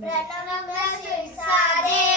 Pra não, não,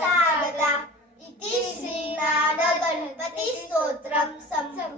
सागता इति श्रीनाद गणपती स्तोत्रम सम्पूर्णम्